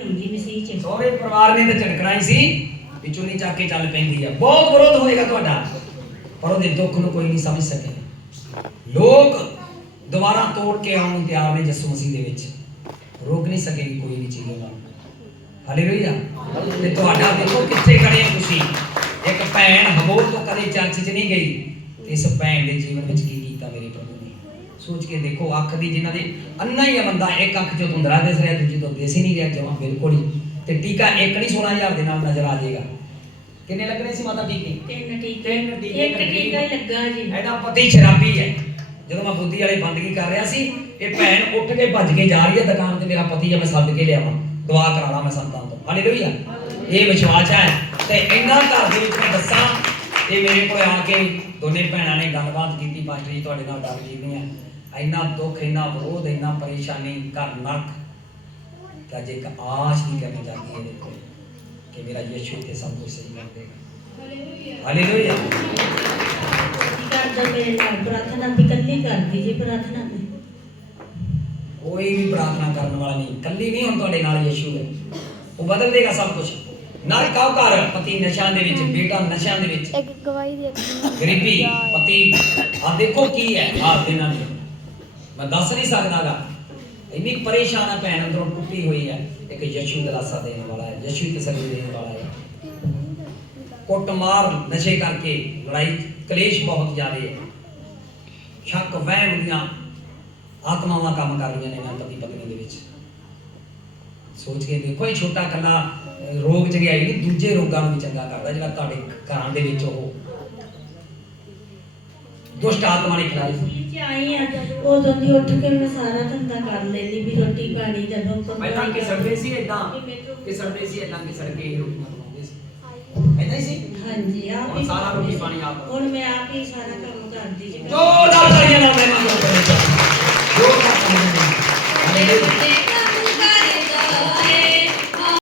ਆਉਂਦੀ ਮਸੀਹ ਚ ਸਹੁਰੇ ਪਰਿਵਾਰ ਨੇ ਤਾਂ ਝਟਕਣਾ ਹੀ ਸੀ, ਵੀ ਚੁੰਨੀ ਚੱਕ ਕੇ ਚੱਲ ਪੈਂਦੀ ਆ। ਬਹੁਤ ਵਿਰੋਧ ਹੋਏਗਾ ਤੁਹਾਡਾ, ਪਰ ਉਹਦੇ ਦੁੱਖ ਨੂੰ ਕੋਈ ਨਹੀਂ ਸਮਝ ਸਕੇ। ਲੋਕ ਦੁਬਾਰਾ ਤੋੜ ਕੇ ਆਉਣ ਨੂੰ ਤਿਆਰ ਨੇ ਯਿਸੂ ਮਸੀਹ ਦੇ ਵਿੱਚ। ਰੋਕ ਨਹੀਂ ਸਕੇਗੀ ਕੋਈ ਵੀ ਚੀਜ਼ ਉਹਨਾਂ ਨੂੰ। ਹਾਲੇਲੂਇਆ। ਤੇ ਤੁਹਾਡਾ ਦੇਖੋ ਕਿੱਥੇ ਖੜੇ ਹੋ ਤੁਸੀਂ। ਇੱਕ ਭੈਣ ਹਬੋਰ ਤੋਂ ਕਦੇ ਚਰਚ 'ਚ ਨਹੀਂ ਗਈ। ਇਸ ਭੈਣ ਦੇ ਜੀਵਨ ਵਿੱਚ ਕੀ ਕੀਤਾ ਮੇਰੇ ਪ੍ਰਭੂ ਸੋਚ ਕੇ ਦੇਖੋ ਅੱਖ ਦੀ ਜਿਨ੍ਹਾਂ ਦੇ ਅੰਨਾ ਹੀ ਆ ਬੰਦਾ ਇੱਕ ਅੱਖ ਚੋਂ ਧੁੰਦਰਾ ਦਿਸ ਰਿਹਾ ਦੂਜੀ ਤੋਂ ਦਿਸ ਨਹੀਂ ਰਿਹਾ ਜਮਾ ਬਿਲਕੁਲ ਹੀ। ਤੇ ਟੀਕਾ ਇੱਕ ਨਹੀਂ 16000 ਦੇ ਨਾਲ ਨਜ਼ਰ ਆ ਜਾਏਗਾ। ਕਿੰਨੇ ਲੱਗਣੇ ਸੀ ਮਾਤਾ ਟੀਕੇ? ਤਿੰਨ ਟੀਕੇ। ਤਿੰਨ ਟੀਕੇ ਇੱਕ ਟੀਕਾ ਹੀ ਲੱਗਾ ਜੀ। ਇਹਦਾ ਪਤੀ ਸ਼ਰਾਬੀ ਹੈ। ਜਦੋਂ ਮੈਂ ਬੁੱਧੀ ਵਾਲੇ ਬੰਦਗੀ ਕਰ ਰਿਹਾ ਸੀ ਇਹ ਭੈਣ ਉੱਠ ਕੇ ਭੱਜ ਕੇ ਜਾ ਰਹੀ ਹੈ ਦੁਕਾਨ ਤੇ ਮੇਰਾ ਪਤੀ ਆ ਮੈਂ ਸੱਦ ਕੇ ਲਿਆਵਾਂ। ਦੁਆ ਕਰਾਣਾ ਮੈਂ ਸੰਤਾਂ ਤੋਂ। ਹਾਲੇਲੂਇਆ ਇਹ ਵਿਸ਼ਵਾਸ ਹੈ। ਤੇ ਇੰਨਾ ਘਰ ਦੇ ਵਿੱਚ ਮੈਂ ਦੱਸਾਂ ਇਹ ਮੇਰੇ ਕੋਲ ਆ ਕੇ ਦੋਨੇ ਭੈਣਾਂ ਨੇ ਗੱਲਬਾਤ ਕੀਤੀ ਪਾਸਟਰ ਜੀ ਤੁਹਾਡੇ ਨਾਲ ਗੱਲ ਕੀਤੀ ਹੈ। ਇੰਨਾ ਦੁੱਖ ਇੰਨਾ ਵਿਰੋਧ ਇੰਨਾ ਪਰੇਸ਼ਾਨੀ ਘਰ ਨਰਕ ਤਾਂ ਜੇ ਇੱਕ ਆਸ਼ ਦੀ ਕਮੀ ਜਾਂਦੀ ਹੈ ਦੇਖੋ ਕਿ ਮੇਰਾ ਯਿਸੂ ਤੇ ਸਭ ਕੁਝ ਸਹੀ ਕਰ ਦੇਗਾ ਹਾਲੇਲੂਇਆ ਕੀ ਕਰਦਾ ਮੇਰੇ ਨਾਲ ਪ੍ਰਾਰਥਨਾ ਤੇ ਕੱਲੀ ਕਰਦੀ ਜੀ ਪ੍ਰਾਰਥਨਾ ਤੇ ਕੋਈ ਵੀ ਪ੍ਰਾਰਥਨਾ ਕਰਨ ਵਾਲਾ ਨਹੀਂ ਕੱਲੀ ਨਹੀਂ ਹੁਣ ਤੁਹਾਡੇ ਨਾਲ ਯਿਸੂ ਹੈ ਉਹ ਬਦਲ ਦੇਗਾ ਸਭ ਕੁਝ ਨਾਲ ਕਾਉ ਘਰ ਪਤੀ ਨਸ਼ਿਆਂ ਦੇ ਵਿੱਚ ਬੇਟਾ ਨਸ਼ਿਆਂ ਦੇ ਵਿੱਚ ਇੱਕ ਗਵਾਹੀ ਦੇ ਗਰੀਬੀ ਪਤੀ ਆ ਦੇਖੋ ਕੀ ਹੈ ਹਾਲ ਦੇ ਨਾਲ ਮੈਂ ਦੱਸ ਨਹੀਂ ਸਕਦਾਗਾ। ਇੰਨੀ ਪਰੇਸ਼ਾਨ ਹੈ ਭੈਣ ਅੰਦਰੋਂ ਟੁੱਟੀ ਹੋਈ ਹੈ ਇੱਕ ਯਿਸੂ ਦਲਾਸਾ ਦੇਣ ਵਾਲਾ ਹੈ, ਯਿਸੂ ਤਸੱਲੀ ਦੇਣ ਵਾਲਾ ਹੈ। ਕੁੱਟਮਾਰ ਨਸ਼ੇ ਕਰਕੇ ਲੜਾਈ, ਕਲੇਸ਼ ਬਹੁਤ ਜ਼ਿਆਦਾ ਹੈ ਸ਼ੱਕ, ਵਹਿਮ ਦੀਆਂ ਆਤਮਾਵਾਂ ਕੰਮ ਕਰ ਰਹੀਆਂ ਨੇ ਮੈਂ ਪਤੀ ਪਤਨੀ ਦੇ ਵਿੱਚ। ਸੋਚ ਕੇ ਦੇਖੋ, ਇਹ ਛੋਟਾ ਕੱਲਾ ਰੋਗ ਜਗਿਆਈ ਨਹੀਂ, ਦੂਜੇ ਰੋਗਾਂ ਨੂੰ ਵੀ ਚੰਗਾ ਕਰਦਾ, ਜਿਹੜਾ ਤੁਹਾਡੇ ਘਰਾਂ ਦੇ ਵਿੱਚ ਉਹ ਦੁਸ਼ਟ ਆਤਮਾ ਨੇ ਖਿਲਾਈ ਚ ਆਈ ਆ ਉਦੋਂ ਦੀ ਉੱਠ ਕੇ ਮੈਂ ਸਾਰਾ ਧੰਦਾ ਕਰ ਲੈਂਦੀ ਵੀ ਰੋਟੀ ਪਾਣੀ ਦਾ ਲੋਕਾਂ ਪਹਿਲਾਂ ਕਿ ਸੜਦੇ ਸੀ ਇਦਾਂ ਕਿ ਸੜਦੇ ਸੀ ਇਦਾਂ ਕਿ ਸੜਕੇ ਹੀ ਰੋਟੀਆਂ ਬਣਾਉਂਦੇ ਸੀ। ਇਦਾਂ ਹੀ ਸੀ? ਹਾਂਜੀ ਆਪ ਹੁਣ ਹੀ ਸਾਰਾ ਰੋਟੀ ਪਾਣੀ ਆਪ। ਹੁਣ ਮੈਂ ਆਪ ਹੀ ਸਾਰਾ ਕੰਮ ਕਰਦੀ ਜੀ ਜੋ ਦਾ ਕਰੀਏ ਨਾ ਮੈਂ ਮੰਗੋ ਜੋ ਦਾ ਕਰੀਏ ਮੇਰੇ ਬੱਚੇ